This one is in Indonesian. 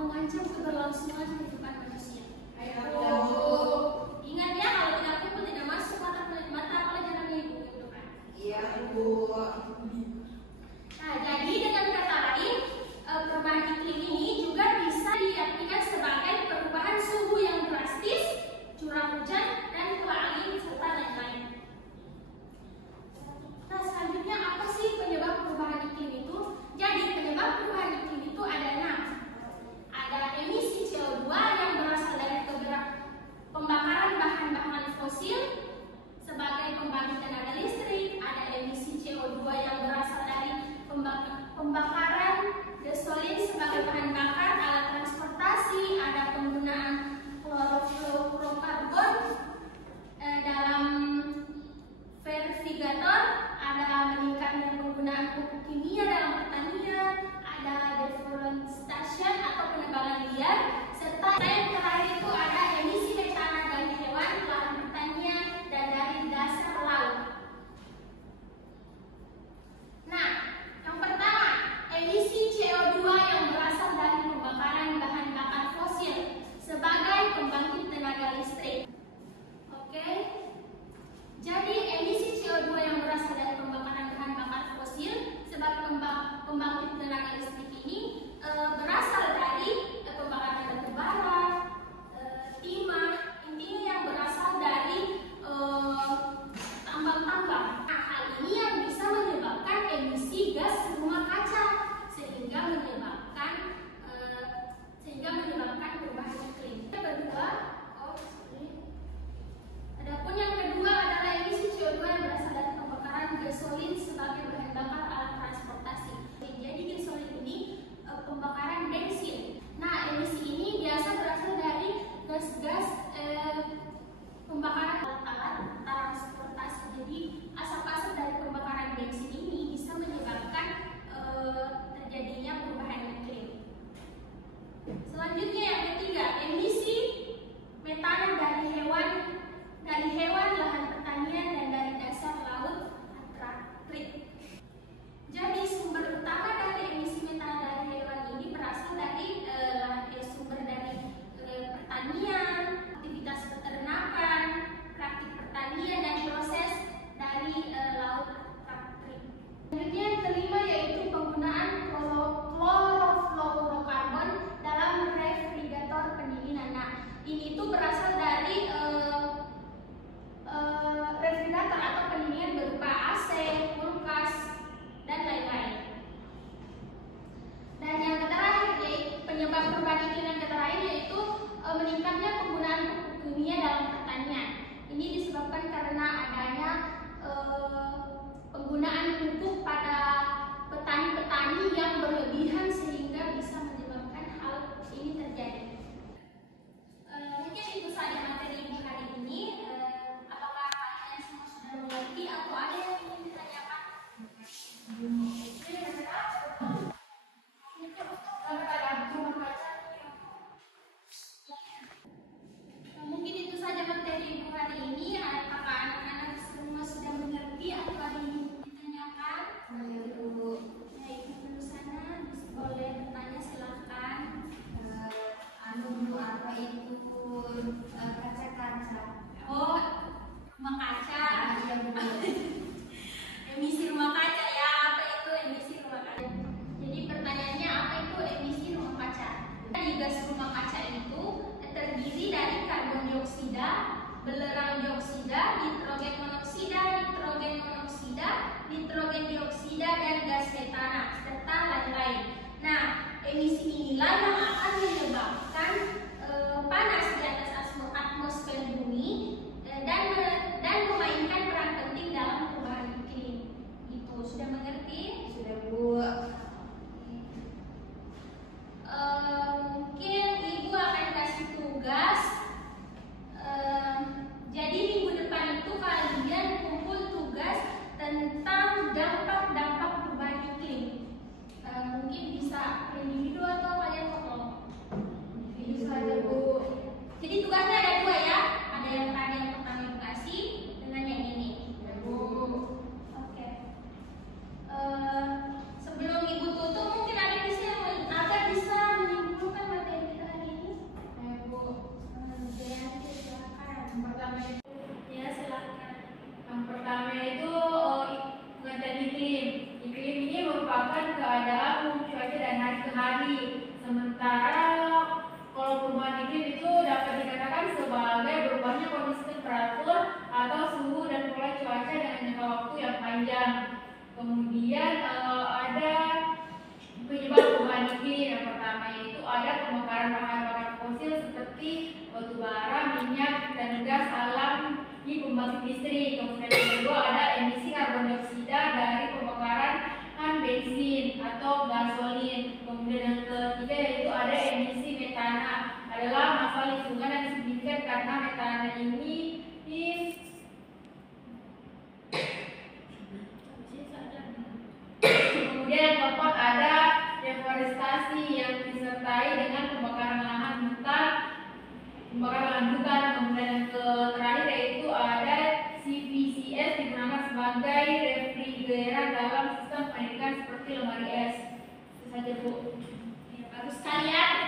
mengancam keberlangsungan kehidupan manusia. Ingat ya, kalau tidak kumpul tidak masuk mata pelajaran ibu gitu kan. Iya, Bu. Nah, jadi dengan kata lain, perubahan iklim ini juga bisa diartikan sebagai perubahan suhu yang drastis, curah hujan, dan kuah angin, serta lain-lain. Nah, selanjutnya apa sih penyebab perubahan iklim itu? Jadi, penyebab perubahan iklim itu ada 6. Ada emisi CO2 yang berasal dari pembakaran bahan-bahan fosil sebagai pembangkit tenaga listrik, ada emisi CO2 yang berasal dari pembakaran gasolin sebagai bahan bakar alat transportasi, ada penggunaan klorofluorokarbon dalam fertigator, ada meningkatnya penggunaan pupuk kimia dalam pertanian, ada deforestation atau penebangan liar, serta yang terakhir itu ada emisi metana dari hewan, lahan pertanian, dan dari dasar laut. Nah, yang pertama, emisi CO2 yang berasal dari pembakaran bahan bakar fosil sebagai pembangkit tenaga listrik. Oke. Jadi emisi CO2 yang berasal dari pembakaran bahan bakar fosil sebagai pembangkit tenaga listrik ini berasal dari pembakaran batu bara, timah, intinya yang berasal dari tambang-tambang. Nah, hal ini yang bisa menyebabkan emisi gas rumah kaca sehingga menyebabkan perubahan iklim. Adapun yang kedua adalah emisi CO2 yang berasal dari pembakaran gasolin sebagai bahan bakar alat transportasi. Jadi gasolin ini pembakaran bensin. Nah, emisi ini biasa berasal dari gas-gas pembakaran alat transportasi. Jadi asap-asap dari pembakaran bensin ini bisa menyebabkan terjadinya perubahan iklim. Selanjutnya yang ketiga, emisi metana dari hewan, lahan pertanian, dan dari dasar laut Arktik. Jadi sumber utama dari emisi metana dari hewan ini berasal dari sumber dari pertanian, aktivitas peternakan, praktik pertanian, dan proses dari laut Arktik. Selanjutnya yang kelima yaitu penggunaan klorofluorokarbon dalam refrigerator pendinginan. Nah, ini tuh berasal dari refrigerator atau pendingin berupa AC, kulkas, dan lain-lain. Dan yang terakhir yaitu penyebab perubahan iklim yang terakhir yaitu meningkatnya penggunaan pupuk kimia dalam pertanian. Ini disebabkan karena adanya penggunaan pupuk pada petani-petani yang berlebihan sehingga bisa menyebabkan hal ini terjadi. Mungkin itu saja materi ibu hari ini. Apakah kalian semua sudah mengerti atau ada yang ingin ditanyakan? Mungkin itu saja materi ibu hari ini. Apakah anak-anak semua sudah mengerti atau ada yang ingin ditanyakan? Bu. Ya, ibu dulu sana boleh bertanya, silahkan. Bu, apa itu kaca-kaca? Oh, rumah kaca. Iya, Bu. Emisi rumah kaca ya, apa itu emisi rumah kaca? Jadi pertanyaannya apa itu emisi rumah kaca? Jadi gas rumah kaca itu terdiri dari karbon dioksida, belerang dioksida, nitrogen monoksida, nitrogen dioksida, dan gas metana serta lain-lain. Nah, emisi inilah yang akan menyebabkan panas di atas atmosfer bumi dan memainkan peran penting dalam perubahan iklim. Itu sudah mengerti? Sudah, Bu. Mungkin ibu akan kasih tugas. Jadi minggu depan itu kalian kumpul tugas tentang dampak-dampak perubahan iklim. Mungkin bisa individu atau kalian kelompok. fosil seperti batu bara, minyak, dan gas alam di pembangkit listrik. Kemudian yang kedua ada emisi karbon dioksida dari pembakaran bensin atau gasolin. Kemudian yang ketiga yaitu ada emisi metana, adalah masalah lingkungan yang signifikan karena metana ini kemudian yang keempat ada deforestasi yang disertai dengan pembakaran lahan hutan, Kemudian yang terakhir yaitu ada CVCS digunakan sebagai refrigeran dalam sistem pendidikan seperti lemari es. Itu saja Bu. Ya, bagus sekali ya.